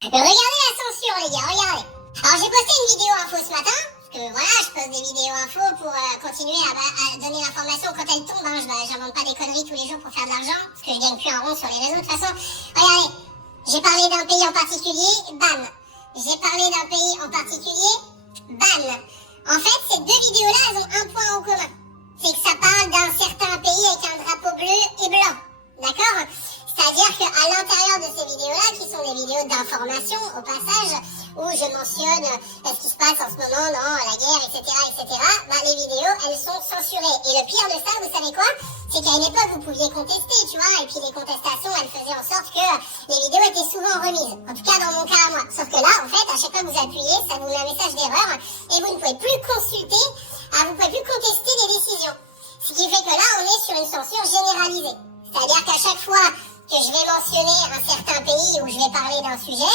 Regardez la censure, les gars, regardez. Alors, j'ai posté une vidéo info ce matin, parce que voilà, je poste des vidéos info pour continuer à donner l'information quand elle tombe. Hein. J'invente pas des conneries tous les jours pour faire de l'argent, parce que je gagne plus un rond sur les réseaux. De toute façon, regardez, j'ai parlé d'un pays en particulier, bam. J'ai parlé d'un pays en particulier, bam. En fait, ces deux vidéos-là, elles ont un point en commun. C'est que ça parle d'un certain pays avec un drapeau bleu et blanc. D'accord ? C'est-à-dire qu'à l'intérieur de ces vidéos-là, qui sont des vidéos d'information, au passage, où je mentionne ce qui se passe en ce moment dans la guerre, etc., bah, les vidéos, elles sont censurées. Et le pire de ça, vous savez quoi? C'est qu'à une époque, vous pouviez contester, tu vois, et puis les contestations, elles faisaient en sorte que les vidéos étaient souvent remises. En tout cas, dans mon cas à moi. Sauf que là, en fait, à chaque fois que vous appuyez, ça vous met un message d'erreur, et vous ne pouvez plus consulter, vous ne pouvez plus contester les décisions. Ce qui fait que là, on est sur une censure généralisée. C'est-à-dire qu'à chaque fois que je vais mentionner un certain pays où je vais parler d'un sujet,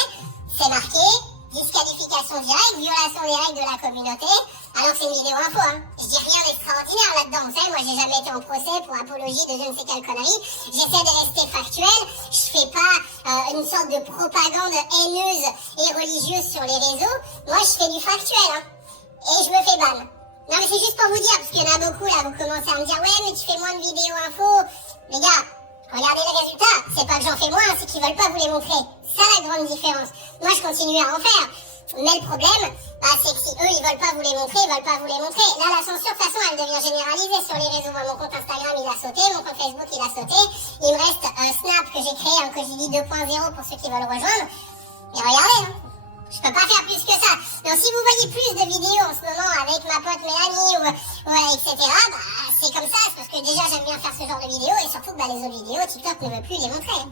c'est marqué disqualification directe, violation des règles de la communauté, alors que c'est une vidéo info, hein. Je dis rien d'extraordinaire là-dedans, vous savez, moi j'ai jamais été en procès pour apologie de je ne sais quelle connerie, j'essaie de rester factuel, je fais pas une sorte de propagande haineuse et religieuse sur les réseaux, moi je fais du factuel, hein, et je me fais ban. Non mais c'est juste pour vous dire, parce qu'il y en a beaucoup là, vous commencez à me dire, ouais mais tu fais moins de vidéos info, les gars, regardez les résultats, c'est pas que j'en fais moins, c'est qu'ils veulent pas vous les montrer. C'est ça la grande différence. Moi je continue à en faire. Mais le problème, c'est que si eux ils veulent pas vous les montrer, ils veulent pas vous les montrer. Là la censure de toute façon elle devient généralisée sur les réseaux. Moi, mon compte Instagram il a sauté, mon compte Facebook il a sauté. Il me reste Snap que j'ai créé, que j'ai dit 2.0 pour ceux qui veulent rejoindre. Et regardez, hein. Je peux pas faire plus que ça. Donc si vous voyez plus de vidéos en ce moment avec ma pote Mélanie etc., c'est comme ça, c'est parce que déjà j'aime bien faire ce genre de vidéos et surtout les autres vidéos, TikTok ne veut plus les montrer.